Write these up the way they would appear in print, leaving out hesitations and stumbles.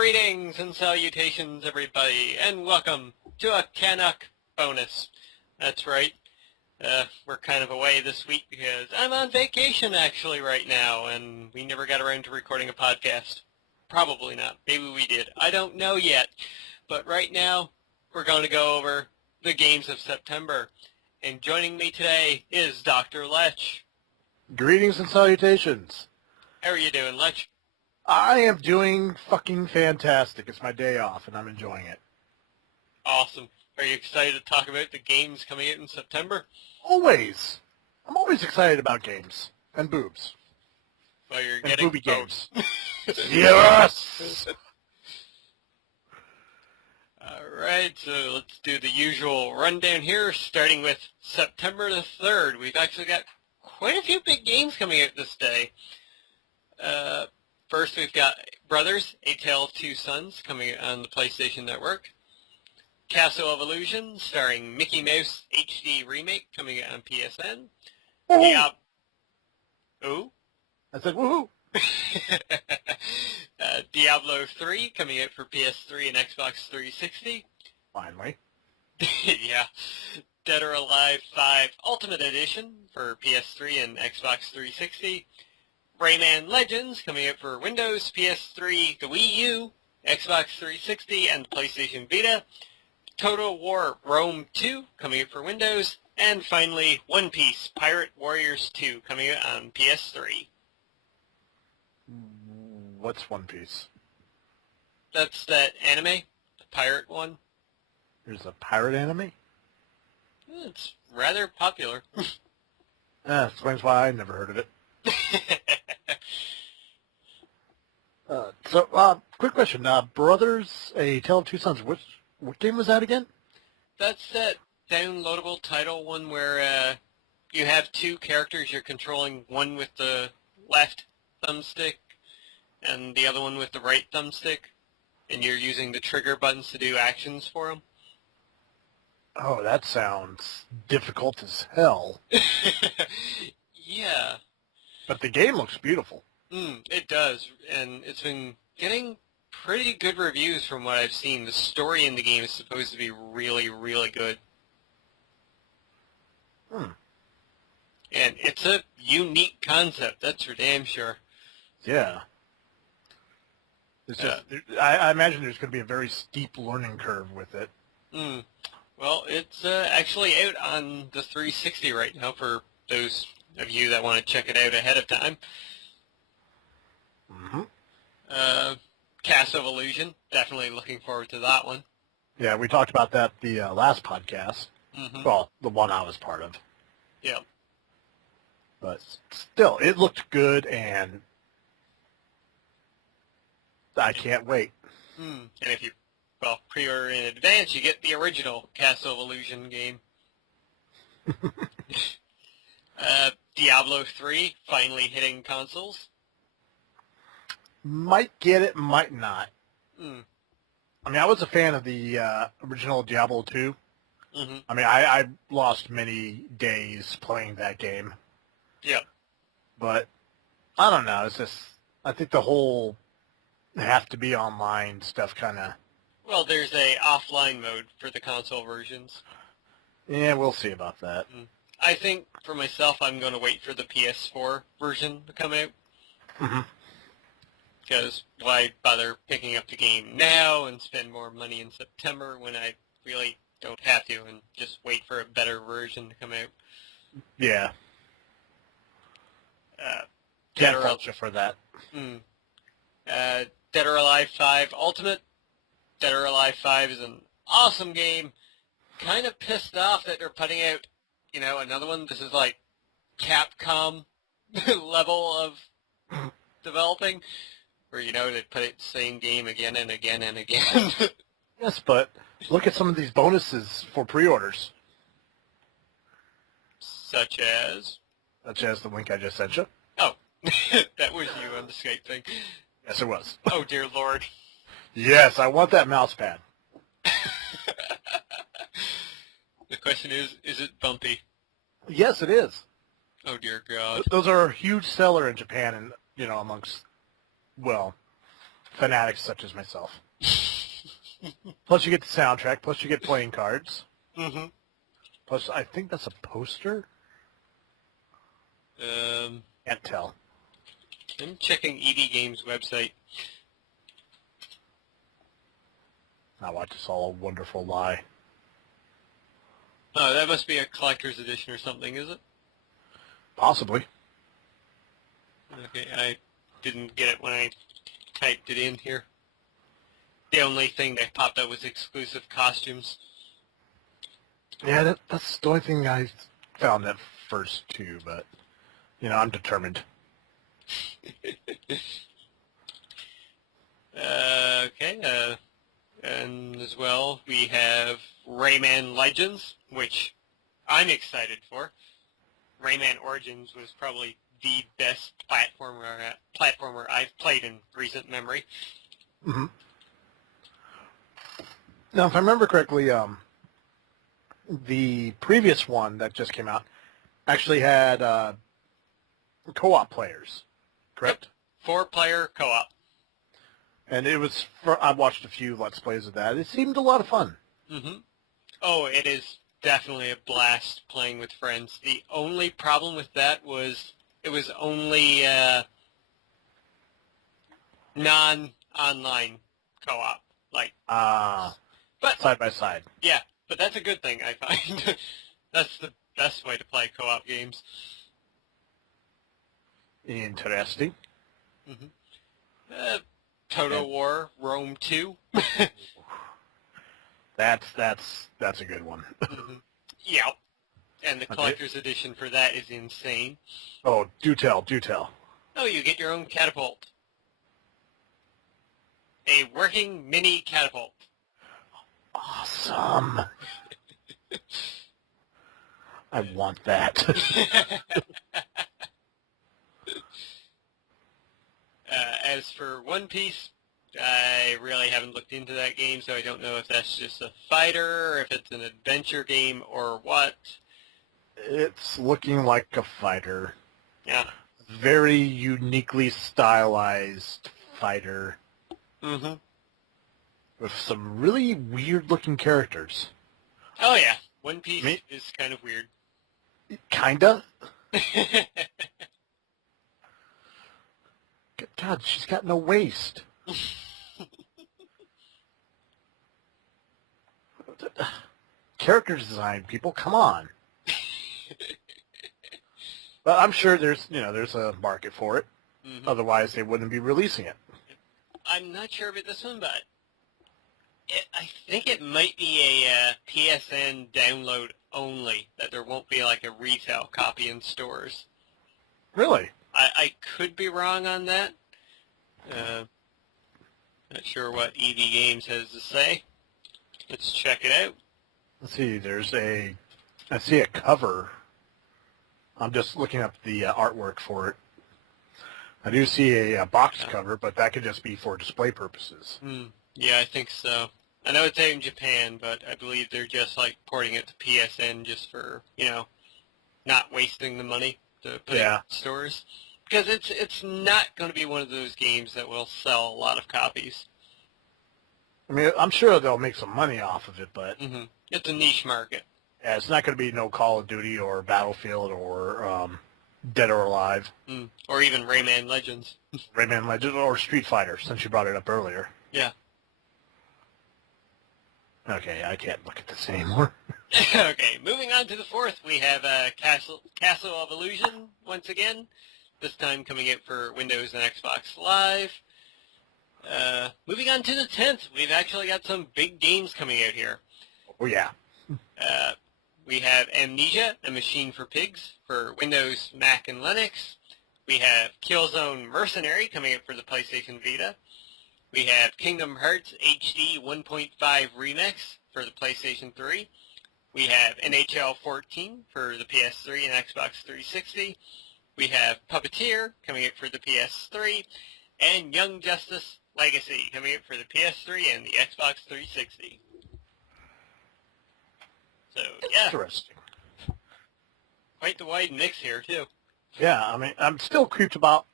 Greetings and salutations, everybody, and welcome to a CanUK bonus. That's right. We're kind of away this week because I'm on vacation actually right now, and we never got around to recording a podcast. Probably not. Maybe we did. I don't know yet. But right now, we're going to go over the games of September. And joining me today is Dr. Lech. Greetings and salutations. How are you doing, Lech? I am doing fucking fantastic. It's my day off, and I'm enjoying it. Awesome. Are you excited to talk about the games coming out in September? Always. I'm always excited about games. And boobs. Well, you're and getting booby both. games. Yes! Alright, so let's do the usual rundown here, starting with September the 3rd. We've actually got quite a few big games coming out this day. First, we've got Brothers, A Tale of Two Sons, coming on the PlayStation Network. Castle of Illusion, starring Mickey Mouse HD Remake, coming out on PSN. Ooh. I said woohoo! Diablo 3, coming out for PS3 and Xbox 360. Finally. Yeah. Dead or Alive 5 Ultimate Edition for PS3 and Xbox 360. Rayman Legends, coming out for Windows, PS3, the Wii U, Xbox 360, and PlayStation Vita. Total War Rome 2, coming out for Windows. And finally, One Piece Pirate Warriors 2, coming out on PS3. What's One Piece? That's that anime, the pirate one. There's a pirate anime? It's rather popular. Explains why I never heard of it. Quick question. Brothers, A Tale of Two Sons, what game was that again? That's that downloadable title one where you have two characters. You're controlling one with the left thumbstick and the other one with the right thumbstick, and you're using the trigger buttons to do actions for them. Oh, that sounds difficult as hell. Yeah. But the game looks beautiful. It does, and it's been getting pretty good reviews from what I've seen. The story in the game is supposed to be really, really good. And it's a unique concept, that's for damn sure. Yeah. It's just, I imagine there's going to be a very steep learning curve with it. Well, it's actually out on the 360 right now for those of you that want to check it out ahead of time. Castle of Illusion, definitely looking forward to that one. Yeah, we talked about that the last podcast. Well, the one I was part of. Yeah. But still, it looked good, and I can't wait. And if you, pre-order in advance, you get the original Castle of Illusion game. Diablo 3, finally hitting consoles. Might get it, might not. I mean, I was a fan of the original Diablo 2. I mean, I lost many days playing that game. Yep. But, I don't know, it's just, I think the whole have-to-be online stuff kind of... Well, there's a offline mode for the console versions. Yeah, we'll see about that. I think, for myself, I'm going to wait for the PS4 version to come out. Because why bother picking up the game now and spend more money in September when I really don't have to, and just wait for a better version to come out? Yeah. Can't fault you for that. Dead or Alive 5 Ultimate. Dead or Alive 5 is an awesome game. Kind of pissed off that they're putting out, another one. This is like Capcom level of developing, where, they put it the same game again and again and again. Yes, but look at some of these bonuses for pre-orders. Such as? Such as the link I just sent you. Oh, that was you on the Skype thing. Yes, it was. Oh, dear Lord. Yes, I want that mouse pad. The question is it bumpy? Yes, it is. Oh, dear God. Those are a huge seller in Japan and, amongst, fanatics such as myself. Plus you get the soundtrack, plus you get playing cards. Mm-hmm. Plus I think that's a poster? Can't tell. I'm checking ED Games' website. Now watch this all a wonderful lie. Oh, that must be a collector's edition or something, is it? Possibly. Okay, I didn't get it when I typed it in here. The only thing that popped up was exclusive costumes. Yeah, that's the only thing I found at first too, but I'm determined. Okay, and as well, we have Rayman Legends, which I'm excited for. Rayman Origins was probably the best platformer I've played in recent memory. Mm-hmm. Now, if I remember correctly, the previous one that just came out actually had co-op players, correct? Yep. 4-player co-op. And it was, I watched a few Let's Plays of that. It seemed a lot of fun. Mm-hmm. Oh, it is definitely a blast playing with friends. The only problem with that was it was only non-online co-op. But side by side. Yeah, but that's a good thing, I find. That's the best way to play co-op games. Interesting. Mm-hmm. Total War Rome 2. That's a good one. Mm-hmm. Yeah, and the collector's edition for that is insane. Oh, do tell. Oh, you get your own catapult. A working mini catapult. Awesome. I want that. As for One Piece, I really haven't looked into that game, so I don't know if that's just a fighter, or if it's an adventure game, or what. It's looking like a fighter. Yeah. Very uniquely stylized fighter. Mm-hmm. With some really weird-looking characters. Oh, yeah. One Piece is kind of weird. Kinda? God, she's got no waist. Character design, people, come on. But I'm sure there's a market for it. Mm-hmm. Otherwise, they wouldn't be releasing it. I'm not sure about this one, but I think it might be a PSN download only, that there won't be like a retail copy in stores. Really? I could be wrong on that. Not sure what ED Games has to say. Let's check it out. Let's see, I see a cover. I'm just looking up the artwork for it. I do see a box cover, but that could just be for display purposes. Yeah, I think so. I know it's out in Japan, but I believe they're just like porting it to PSN just for, not wasting the money to put it in stores. Because it's not going to be one of those games that will sell a lot of copies. I mean, I'm sure they'll make some money off of it, but... Mm-hmm. It's a niche market. Yeah, it's not going to be no Call of Duty or Battlefield or Dead or Alive. Or even Rayman Legends. Rayman Legends or Street Fighter, since you brought it up earlier. Yeah. Okay, I can't look at this anymore. Okay, moving on to the fourth, we have Castle of Illusion, once again. This time coming out for Windows and Xbox Live. Moving on to the 10th, we've actually got some big games coming out here. Oh, yeah. We have Amnesia, A Machine for Pigs, for Windows, Mac, and Linux. We have Killzone Mercenary coming out for the PlayStation Vita. We have Kingdom Hearts HD 1.5 Remix for the PlayStation 3. We have NHL 14 for the PS3 and Xbox 360. We have Puppeteer coming out for the PS3. And Young Justice Legacy coming out for the PS3 and the Xbox 360. So, yeah. Interesting. Quite the wide mix here, too. Yeah, I mean, I'm still creeped out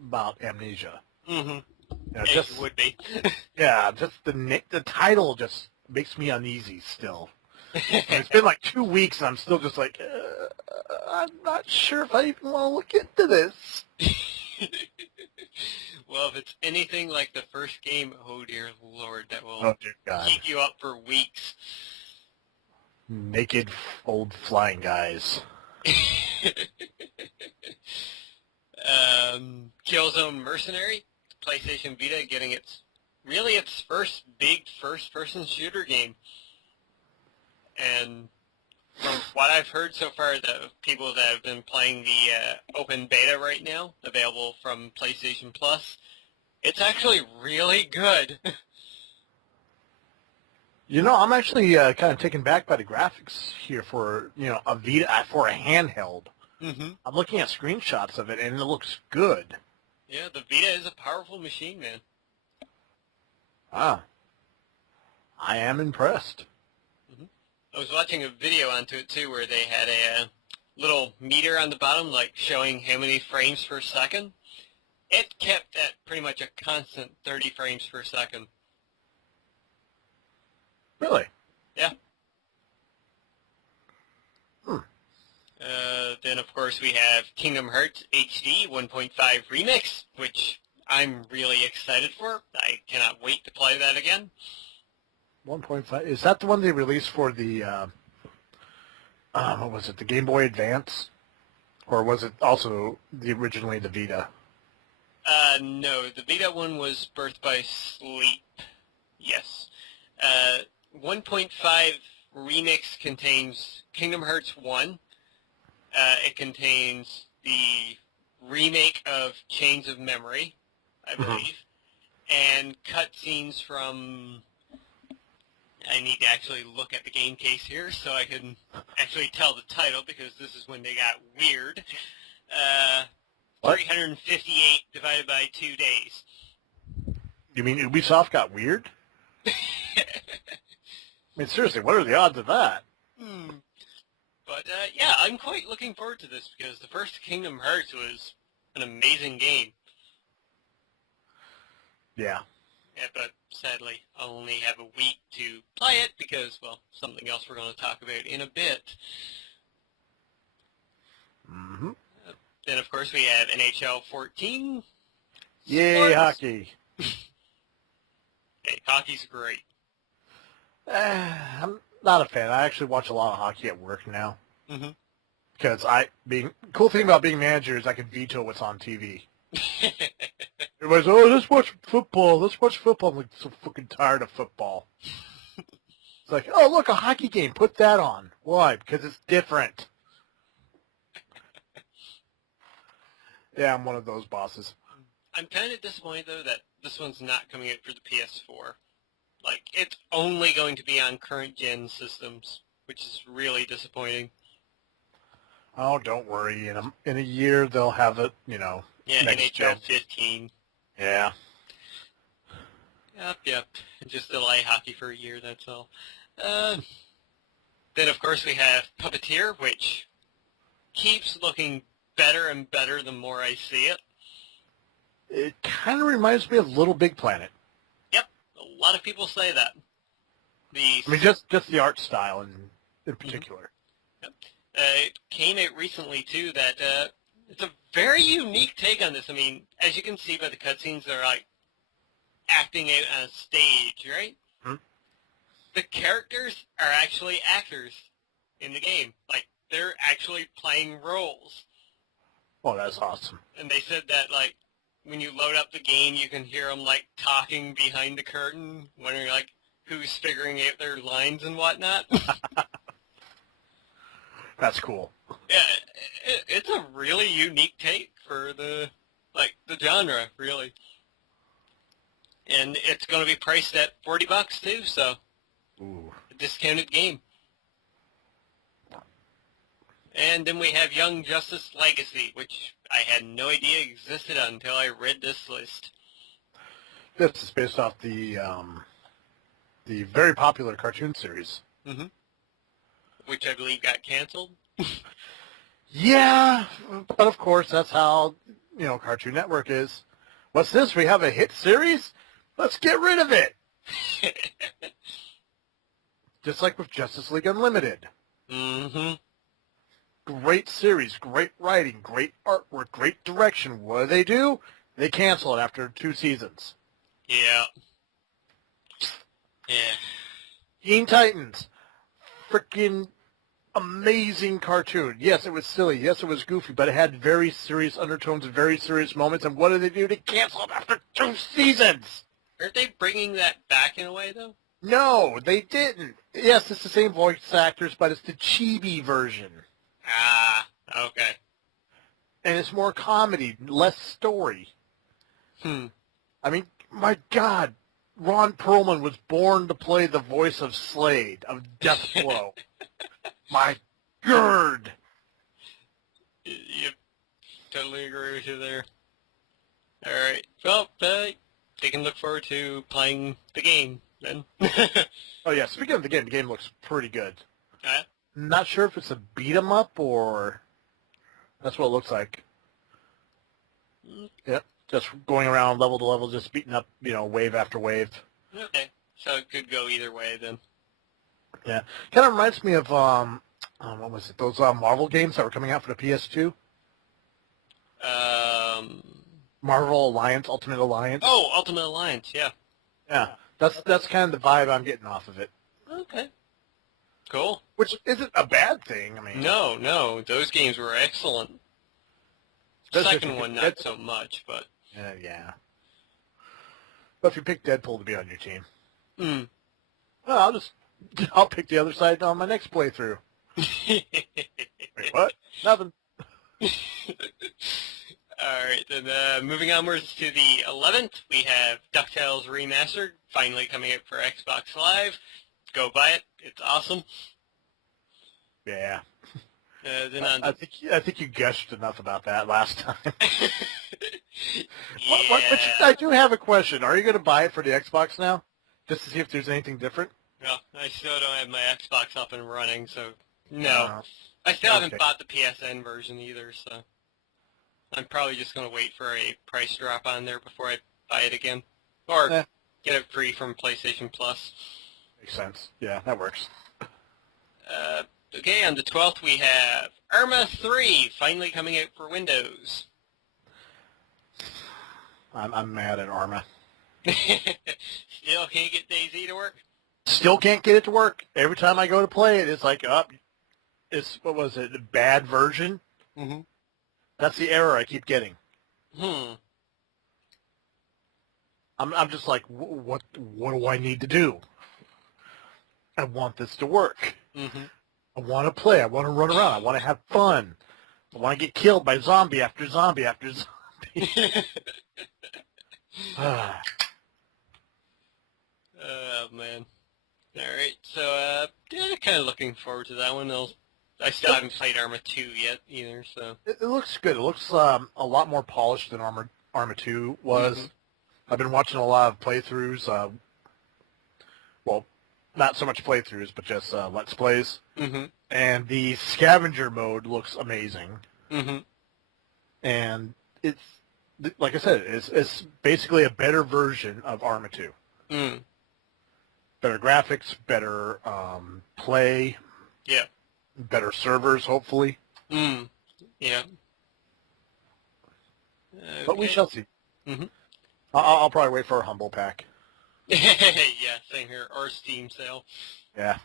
about Amnesia. Mm-hmm. It would be. Just the title just makes me uneasy still. And it's been like 2 weeks, and I'm still just like, I'm not sure if I even want to look into this. Well, if it's anything like the first game, oh dear Lord, that will dear God. keep you up for weeks. Naked old flying guys. Killzone Mercenary, PlayStation Vita, getting its first big first-person shooter game. And from what I've heard so far, the people that have been playing the open beta right now, available from PlayStation Plus, it's actually really good. I'm actually kind of taken back by the graphics here for, a Vita, for a handheld. Mm-hmm. I'm looking at screenshots of it, and it looks good. Yeah, the Vita is a powerful machine, man. Ah. I am impressed. Mm-hmm. I was watching a video onto it, too, where they had a little meter on the bottom, like, showing how many frames per second. It kept at pretty much a constant 30 frames per second. Really? Yeah. Hmm. Then, of course, we have Kingdom Hearts HD 1.5 Remix, which I'm really excited for. I cannot wait to play that again. 1.5. Is that the one they released for the, what was it, the Game Boy Advance? Or was it also originally the Vita? No, the Vita one was Birth by Sleep. Yes. 1.5 Remix contains Kingdom Hearts 1. It contains the remake of Chains of Memory, I believe, and cutscenes from... I need to actually look at the game case here so I can actually tell the title, because this is when they got weird. 358 divided by 2 days. You mean Ubisoft got weird? I mean, seriously, what are the odds of that? But, yeah, I'm quite looking forward to this, because the first Kingdom Hearts was an amazing game. Yeah. Yeah, but sadly, I'll only have a week to play it, because, well, something else we're going to talk about in a bit. Mm-hmm. Then, of course, we have NHL 14. Yay, Sports. hockey. Hey, hockey's great. I'm not a fan. I actually watch a lot of hockey at work now. Mm-hmm. Because cool thing about being manager is I can veto what's on TV. Everybody's, let's watch football. Let's watch football. I'm like, so fucking tired of football. It's like, oh, look, a hockey game. Put that on. Why? Because it's different. Yeah, I'm one of those bosses. I'm kind of disappointed, though, that this one's not coming out for the PS4. Like, it's only going to be on current-gen systems, which is really disappointing. Oh, don't worry. In a year, they'll have it, Yeah, next NHL gen. 15. Yeah. Yep. Just delay hockey for a year, that's all. Then, of course, we have Puppeteer, which keeps looking better and better the more I see it. It kind of reminds me of Little Big Planet. Yep, a lot of people say that. I mean, just the art style in particular. Yep. It came out recently, too, that it's a very unique take on this. I mean, as you can see by the cutscenes, they're, like, acting out on a stage, right? Hmm? The characters are actually actors in the game. Like, they're actually playing roles. Oh, that's awesome. And they said that, like, when you load up the game, you can hear them, like, talking behind the curtain, wondering, like, who's figuring out their lines and whatnot. That's cool. Yeah, it's a really unique take for the genre, really. And it's going to be priced at $40 too, so Ooh. a discounted game. And then we have Young Justice Legacy, which I had no idea existed until I read this list. This is based off the very popular cartoon series. Mm-hmm. Which I believe got canceled. Yeah, but of course that's how Cartoon Network is. What's this? We have a hit series? Let's get rid of it. Just like with Justice League Unlimited. Mm-hmm. Great series, great writing, great artwork, great direction. What do? They cancel it after 2 seasons. Yeah. Yeah. Teen Titans. Freaking amazing cartoon. Yes, it was silly. Yes, it was goofy, but it had very serious undertones and very serious moments. And what do? They cancel it after 2 seasons. Aren't they bringing that back in a way, though? No, they didn't. Yes, it's the same voice actors, but it's the chibi version. Ah, okay. And it's more comedy, less story. I mean, my God, Ron Perlman was born to play the voice of Slade, of Deathblow. My God. Yep. Totally agree with you there. All right. Well, they can look forward to playing the game then. Oh, yeah, speaking of the game looks pretty good. Yeah. Not sure if it's a beat-em-up or... That's what it looks like. Yep, just going around level to level, just beating up, wave after wave. Okay. So it could go either way then. Yeah. Kind of reminds me of, what was it, those Marvel games that were coming out for the PS2? Marvel Alliance, Ultimate Alliance. Oh, Ultimate Alliance, yeah. Yeah, that's kind of the vibe I'm getting off of it. Okay. Cool. Which isn't a bad thing, I mean. No, those games were excellent. The second one, not so much, but... Yeah. But if you pick Deadpool to be on your team, well, I'll pick the other side on my next playthrough. Wait, what? Nothing. All right, then moving onwards to the 11th, we have DuckTales Remastered, finally coming out for Xbox Live. Go buy it. It's awesome. Yeah. Then on I think you gushed enough about that last time. Yeah. But I do have a question. Are you going to buy it for the Xbox now? Just to see if there's anything different? Well, I still don't have my Xbox up and running, so no. I still haven't bought the PSN version either, so I'm probably just going to wait for a price drop on there before I buy it again. Or get it free from PlayStation Plus. Makes sense. Yeah, that works. Okay, on the 12th we have Arma 3 finally coming out for Windows. I'm mad at Arma. Still can't get DayZ to work? Still can't get it to work. Every time I go to play it, it's like, it's, what was it, a bad version? Mm-hmm. That's the error I keep getting. I'm just like, what do I need to do? I want this to work. Mm-hmm. I want to play. I want to run around. I want to have fun. I want to get killed by zombie after zombie after zombie. Oh, man. All right, so yeah, kind of looking forward to that one. I still haven't played Arma 2 yet either, so. It looks good. It looks a lot more polished than Arma 2 was. Mm-hmm. I've been watching a lot of playthroughs. Well, not so much playthroughs, but just Let's Plays. Mm-hmm. And the scavenger mode looks amazing. Mm-hmm. And it's, like I said, it's basically a better version of Arma 2. Mm. Better graphics, better play. Yeah. Better servers, hopefully. Mm. Yeah. Okay. But we shall see. Mm-hmm. I'll probably wait for a Humble Pack. Yeah, same here. Or Steam sale. Yeah.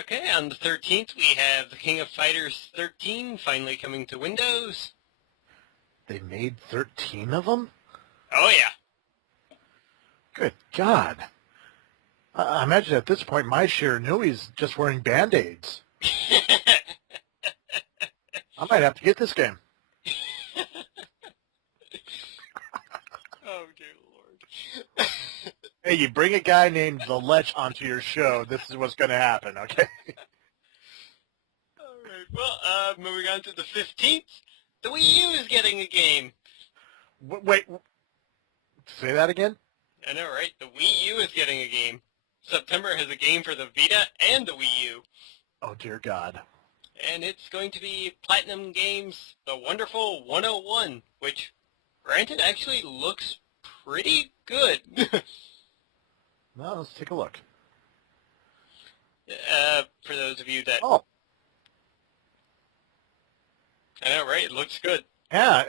Okay, on the 13th, we have the King of Fighters 13 finally coming to Windows. They made 13 of them? Oh, yeah. Good God. I imagine at this point my Shiranui's just wearing Band-Aids. I might have to get this game. Oh, dear Lord. Hey, you bring a guy named the Lech onto your show, this is what's going to happen, okay? All right, well, moving on to the 15th, the Wii U is getting a game. Wait, say that again? I know, right? The Wii U is getting a game. September has a game for the Vita and the Wii U. Oh, dear God. And it's going to be Platinum Games' The Wonderful 101, which granted, actually looks pretty good. Well, let's take a look. For those of you that... Oh. I know, right? It looks good. Yeah,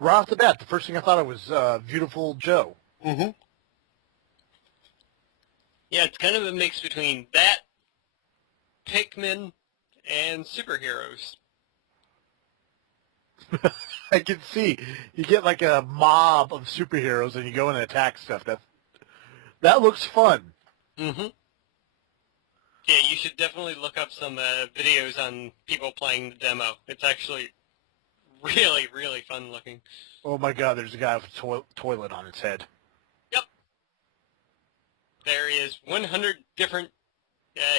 right off the bat, the first thing I thought of was Beautiful Joe. Mm-hmm. Yeah, it's kind of a mix between that, Pikmin, and superheroes. I can see. You get like a mob of superheroes and you go and attack stuff. That looks fun. Mm-hmm. Yeah, you should definitely look up some videos on people playing the demo. It's actually really, really fun looking. Oh my god, there's a guy with a toilet on his head. Yep. There is 100 different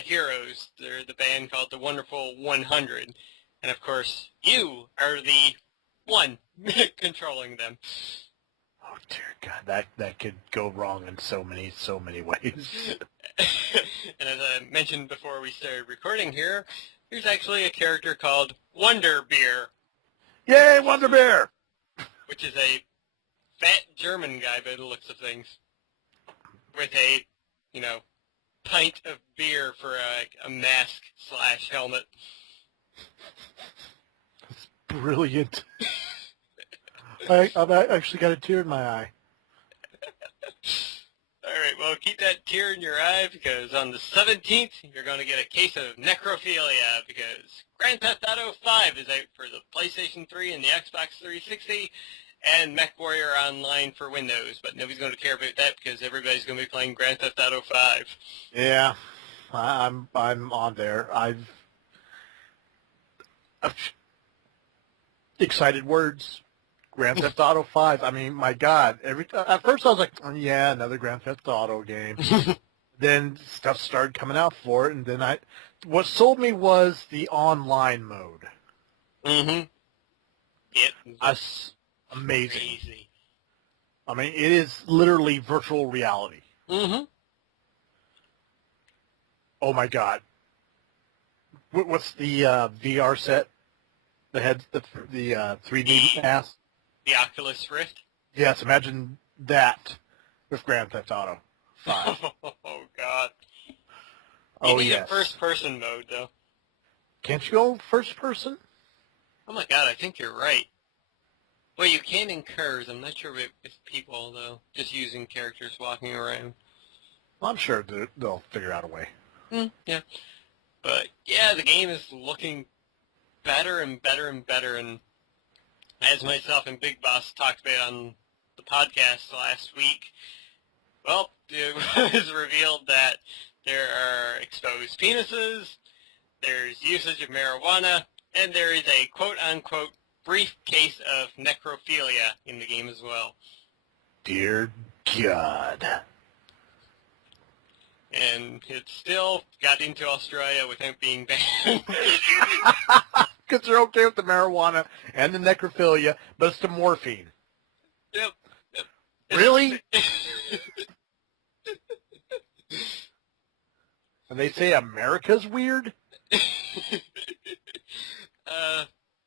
heroes. They're the band called the Wonderful 100. And of course, you are the one controlling them. Oh dear God, that could go wrong in so many ways. And as I mentioned before we started recording here, there's actually a character called Wonder Beer. Yay, Wonder Bear! Which is a fat German guy by the looks of things. With a, pint of beer for a mask/helmet. That's brilliant. I've actually got a tear in my eye. Alright, well, keep that tear in your eye because on the 17th, you're going to get a case of necrophilia because Grand Theft Auto 5 is out for the PlayStation 3 and the Xbox 360 and MechWarrior Online for Windows, but nobody's going to care about that because everybody's going to be playing Grand Theft Auto 5. Yeah, I'm on there. I've excited words. Grand Theft Auto 5. I mean, my God. At first I was like, oh, yeah, another Grand Theft Auto game. Then stuff started coming out for it, and then what sold me was the online mode. Mm-hmm. That's amazing. Crazy. I mean, it is literally virtual reality. Mm-hmm. Oh my God. What's the VR set? The 3D mask? The Oculus Rift? Yes, imagine that with Grand Theft Auto 5. Oh, God. Oh, You need yes. a first-person mode, though. Can't you go first person? Oh, my God, I think you're right. Well, you can in cars. I'm not sure with people, though. Just using characters walking around. Well, I'm sure they'll figure out a way. Yeah. But, yeah, the game is looking better and better and better, and as myself and Big Boss talked about on the podcast last week, well, it was revealed that there are exposed penises, there's usage of marijuana, and there is a quote-unquote brief case of necrophilia in the game as well. Dear God. And it still got into Australia without being banned. Because they're okay with the marijuana and the necrophilia, but it's the morphine. Yep. Really? And they say America's weird? There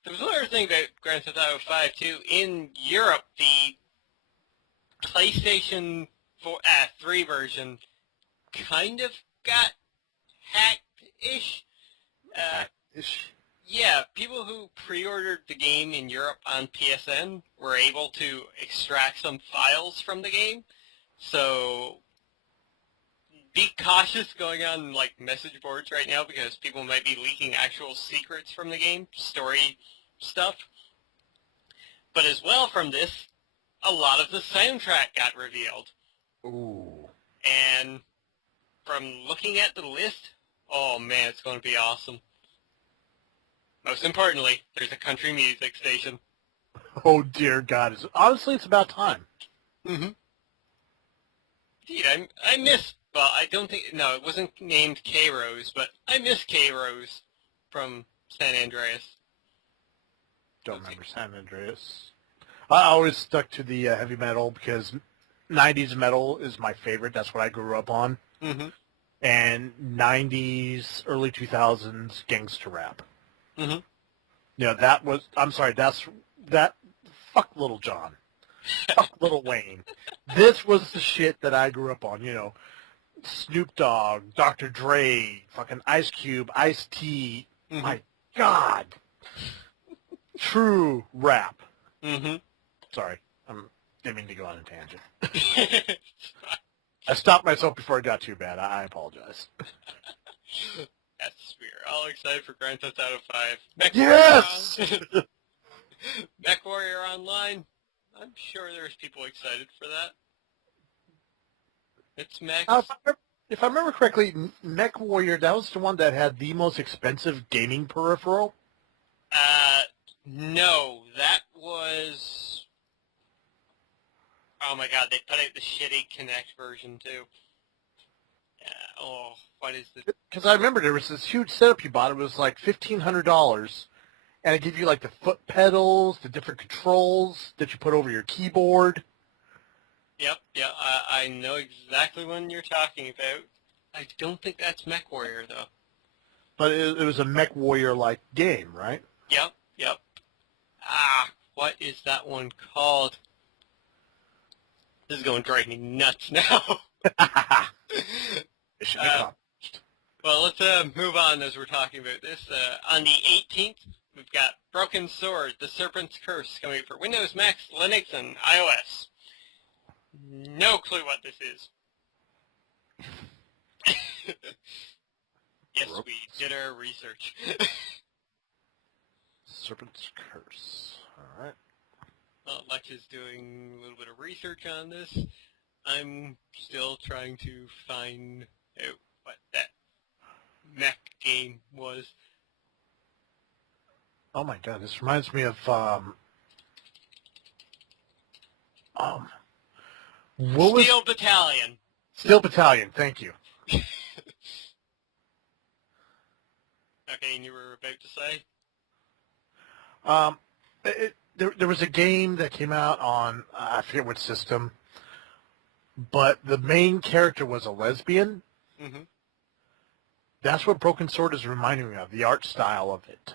was another thing about Grand Theft Auto 5, too. In Europe, the PlayStation 3 version kind of got hacked-ish. Yeah, people who pre-ordered the game in Europe on PSN were able to extract some files from the game. So be cautious going on like message boards right now because people might be leaking actual secrets from the game, story stuff. But as well from this, a lot of the soundtrack got revealed. Ooh. And from looking at the list, oh man, it's going to be awesome. Most importantly, there's a country music station. Oh, dear God. Honestly, it's about time. Mm-hmm. Indeed, I miss, well, I don't think, no, it wasn't named K-Rose, but I miss K-Rose from San Andreas. Don't remember San Andreas. I always stuck to the heavy metal because 90s metal is my favorite. That's what I grew up on. Mm-hmm. And 90s, early 2000s gangster rap. Mm-hmm. Yeah, fuck Little John. Fuck Lil Wayne. This was the shit that I grew up on, you know. Snoop Dogg, Dr. Dre, fucking Ice Cube, Ice-T. Mm-hmm. My God. True rap. Mm-hmm. Sorry. I didn't mean to go on a tangent. I stopped myself before it got too bad. I apologize. Yes, we're all excited for Grand Theft Auto 5. Mech Yes! Warrior Mech Warrior Online. I'm sure there's people excited for that. It's mechs. If I remember correctly, Mech Warrior, that was the one that had the most expensive gaming peripheral? No, that was... Oh my god, they put out the shitty Kinect version too. What is the... Because I remember there was this huge setup you bought. It was like $1,500, and it gave you like the foot pedals, the different controls that you put over your keyboard. Yep, yeah, I know exactly what you're talking about. I don't think that's Mech Warrior, though. But it was a Mech Warrior-like game, right? Yep. What is that one called? This is going to drive me nuts now. It should be accomplished. Well, let's move on as we're talking about this. On the 18th, we've got Broken Sword, The Serpent's Curse, coming for Windows, Mac, Linux, and iOS. No clue what this is. Yes, we did our research. Serpent's Curse. All right. Well, Lech is doing a little bit of research on this. I'm still trying to find out what that mech game was. Oh my God, this reminds me of what was Steel Battalion. Steel Battalion? Thank you. Okay, and you were about to say? There was a game that came out on, I forget what system, but the main character was a lesbian. Mm-hmm. That's what Broken Sword is reminding me of, the art style of it.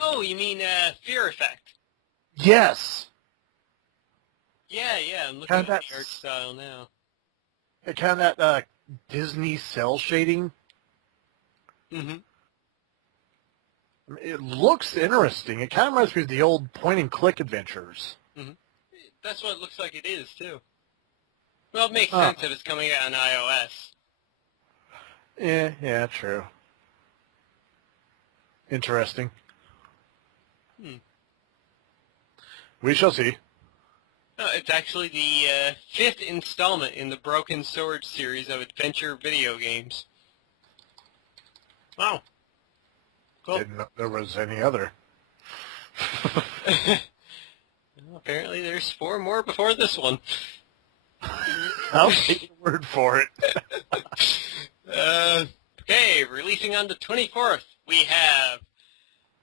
Oh, you mean Fear Effect? Yes! Yeah, I'm looking at Kinda the art style now. Kind of that Disney cell shading. Mm-hmm. It looks interesting. It kind of reminds me of the old point-and-click adventures. Mm-hmm. That's what it looks like it is, too. Well, it makes sense if it's coming out on iOS. Yeah, true. Interesting. We shall see. No, it's actually the 5th installment in the Broken Sword series of adventure video games. Wow. Cool. Didn't know there was any other. Well, apparently there's 4 more before this one. I'll take your word for it. Okay, releasing on the 24th, we have...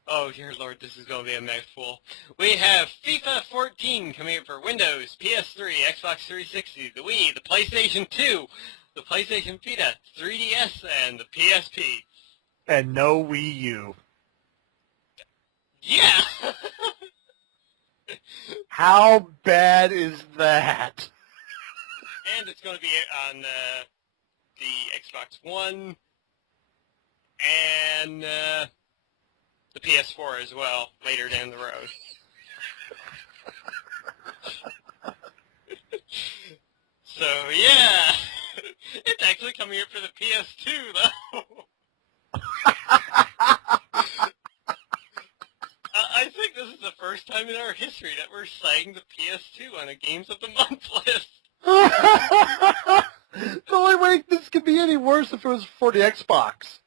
Oh, dear Lord, this is going to be a mouthful. We have FIFA 14 coming out for Windows, PS3, Xbox 360, the Wii, the PlayStation 2, the PlayStation Vita, 3DS, and the PSP. And no Wii U. Yeah! How bad is that? And it's going to be on the Xbox One and the PS4 as well, later down the road. So, yeah! It's actually coming out for the PS2, though! I think this is the first time in our history that we're citing the PS2 on a Games of the Month list. The only way this could be any worse if it was for the Xbox.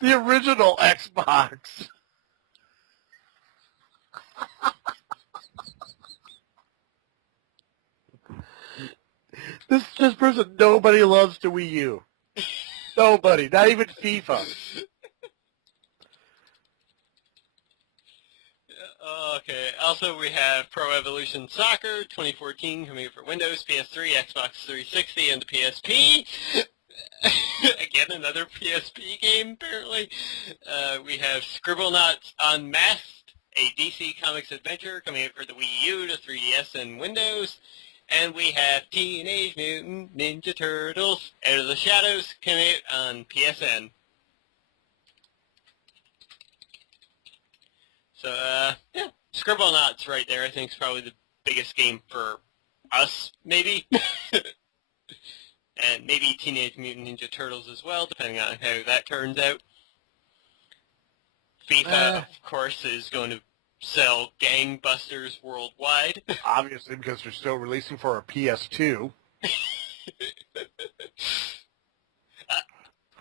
The original Xbox. This person, nobody loves the Wii U. Nobody, not even FIFA. Okay, also we have Pro Evolution Soccer 2014 coming out for Windows, PS3, Xbox 360, and the PSP. Again, another PSP game, apparently. We have Scribblenauts Unmasked a DC Comics adventure coming out for the Wii U, the 3DS, and Windows. And we have Teenage Mutant Ninja Turtles Out of the Shadows coming out on PSN. So, yeah, Scribblenauts right there I think is probably the biggest game for us, maybe. And maybe Teenage Mutant Ninja Turtles as well, depending on how that turns out. FIFA, of course, is going to sell gangbusters worldwide. Obviously, because they're still releasing for a PS2.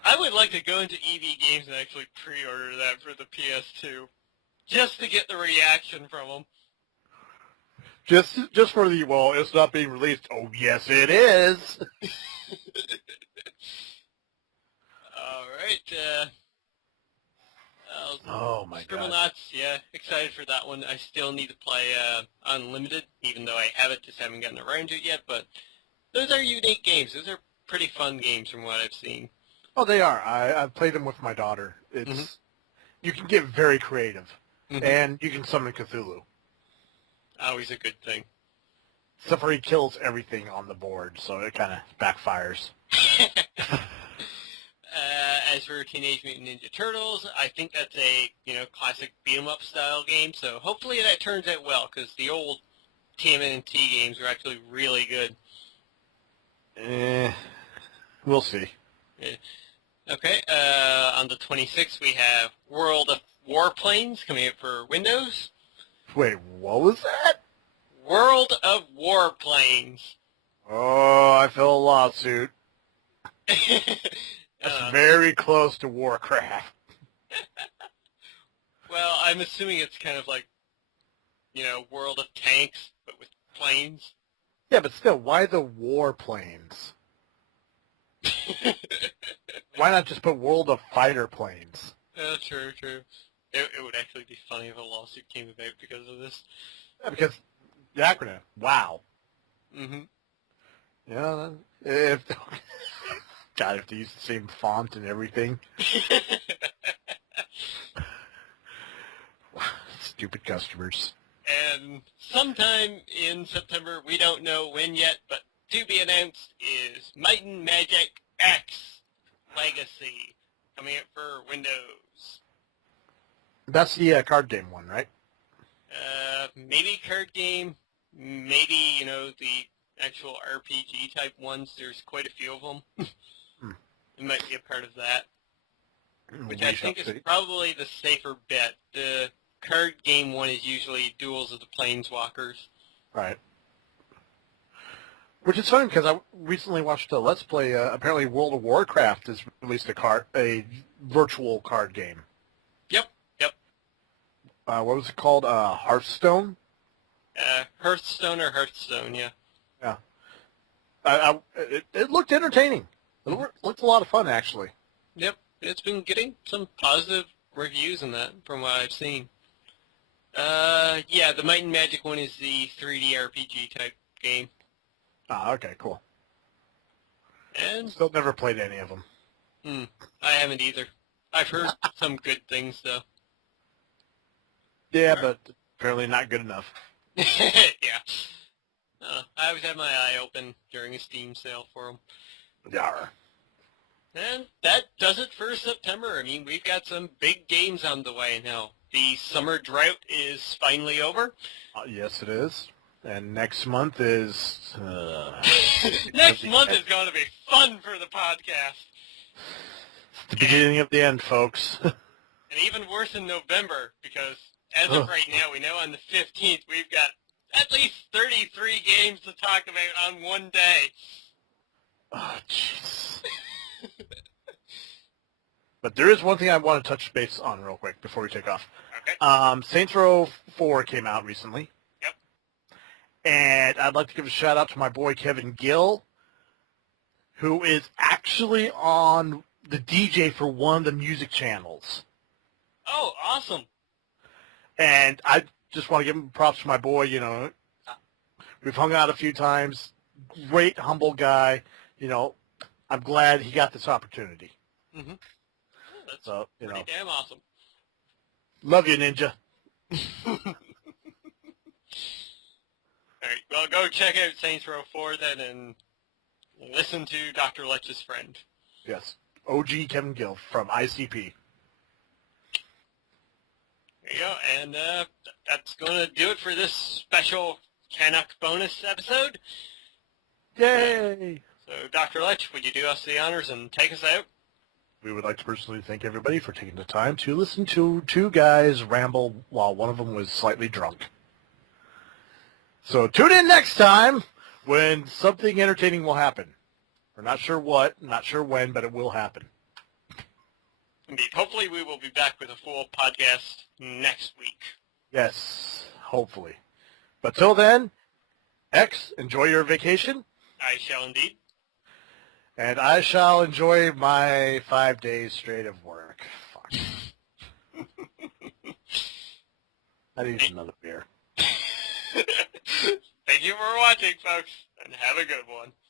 I would like to go into EV Games and actually pre-order that for the PS2, just to get the reaction from them. Just for the, well, it's not being released. Oh, yes, it is. All right. Oh, my God. Scribblenauts, yeah, excited for that one. I still need to play Unlimited, even though I have it, just haven't gotten around to it yet. But those are unique games. Those are pretty fun games from what I've seen. Oh, they are. I've played them with my daughter. It's You can get very creative, and you can summon Cthulhu. Always a good thing. Except for he kills everything on the board, so it kind of backfires. As for Teenage Mutant Ninja Turtles, I think that's a classic beat-em-up style game, so hopefully that turns out well, because the old TMNT games were actually really good. We'll see. Okay, on the 26th we have World of Warplanes coming out for Windows. Wait, what was that? World of Warplanes. Oh, I feel a lawsuit. That's very close to Warcraft. Well, I'm assuming it's kind of like, World of Tanks, but with planes. Yeah, but still, why the warplanes? Why not just put World of Fighter Planes? True. It would actually be funny if a lawsuit came about because of this. Yeah, because the acronym, WOW. Mm-hmm. Yeah, God, if they use the same font and everything. Stupid customers. And sometime in September, we don't know when yet, but to be announced is Might and Magic X Legacy coming out for Windows. That's the card game one, right? Maybe card game, maybe, the actual RPG type ones. There's quite a few of them. It might be a part of that. Which I think is probably the safer bet. The card game one is usually Duels of the Planeswalkers. Right. Which is funny because I recently watched a Let's Play. Apparently, World of Warcraft has released a virtual card game. Yep. What was it called? Hearthstone? Hearthstone, yeah. Yeah. It looked entertaining. It looked a lot of fun, actually. Yep. It's been getting some positive reviews in that from what I've seen. Yeah, the Might and Magic one is the 3D RPG type game. Ah, okay, cool. And still never played any of them. I haven't either. I've heard some good things, though. Yeah, but apparently not good enough. Yeah. I always have my eye open during a Steam sale for them. Yeah. And that does it for September. I mean, we've got some big games on the way now. The summer drought is finally over. Yes, it is. And next month is... Next month is going to be fun for the podcast. It's the beginning of the end, folks. And even worse in November, because as of right now, we know on the 15th, we've got at least 33 games to talk about on one day. Oh, jeez. But there is one thing I want to touch base on real quick before we take off. Okay. Saints Row 4 came out recently. Yep. And I'd like to give a shout out to my boy Kevin Gill, who is actually on the DJ for one of the music channels. Oh, awesome. And I just want to give him props to my boy. We've hung out a few times. Great, humble guy. I'm glad he got this opportunity. Mm-hmm. That's pretty damn awesome. Love you, Ninja. Alright, well, go check out Saints Row 4 then and listen to Dr. Lech's friend. Yes. OG Kevin Gill from ICP. There you go, and that's going to do it for this special CanUK bonus episode. Yay! So, Dr. Lech, would you do us the honors and take us out? We would like to personally thank everybody for taking the time to listen to two guys ramble while one of them was slightly drunk. So tune in next time when something entertaining will happen. We're not sure what, not sure when, but it will happen. Indeed. Hopefully we will be back with a full podcast next week. Yes, hopefully. But till then, X, enjoy your vacation. I shall indeed. And I shall enjoy my 5 days straight of work. Fuck. I need another beer. Thank you for watching, folks, and have a good one.